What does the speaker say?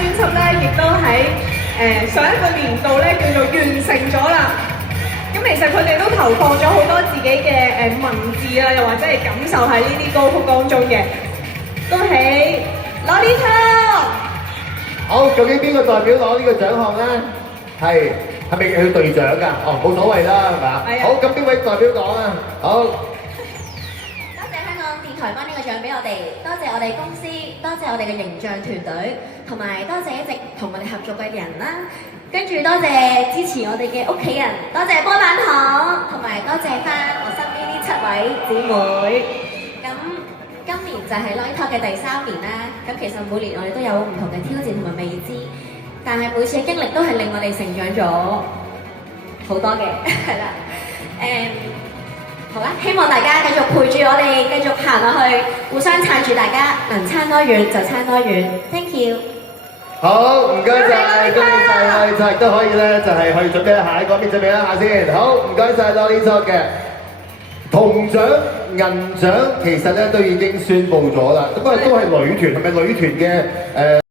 專輯咧，亦都喺上一個年度咧叫做完成咗啦。咁其實佢哋都投放咗好多自己嘅文字啊，又或者係感受喺呢啲歌曲當中嘅。恭喜 Lolita！好，究竟邊個代表攞呢個獎項咧？係咪佢隊長㗎？哦，冇所謂啦，係咪啊？好，咁邊位代表講啊？好。多謝香港電台頒呢個獎俾我哋，多謝我哋公司，多謝我哋嘅形象團隊，同埋多謝一直同我哋合作嘅人啦。跟住多謝支持我哋嘅屋企人，多謝波板糖，同埋多謝翻我身邊呢7位姊妹。咁今年就係 Lolita 嘅第3年啦。咁其實每年我哋都有唔同嘅挑戰同埋未知，但係每次嘅經歷都係令我哋成長咗好多嘅，係啦。好啦，希望大家繼續陪住我哋，繼續行落去，互相撐住大家，能撐多遠就撐多遠。Thank you。好，唔該晒，恭喜晒Lolita，亦都可以咧，就係去準備一下喺嗰邊準備一下先。好，唔該晒Lolita嘅銅獎、銀獎，其實咧都已經宣佈咗啦。咁啊，都係女團，係咪女團嘅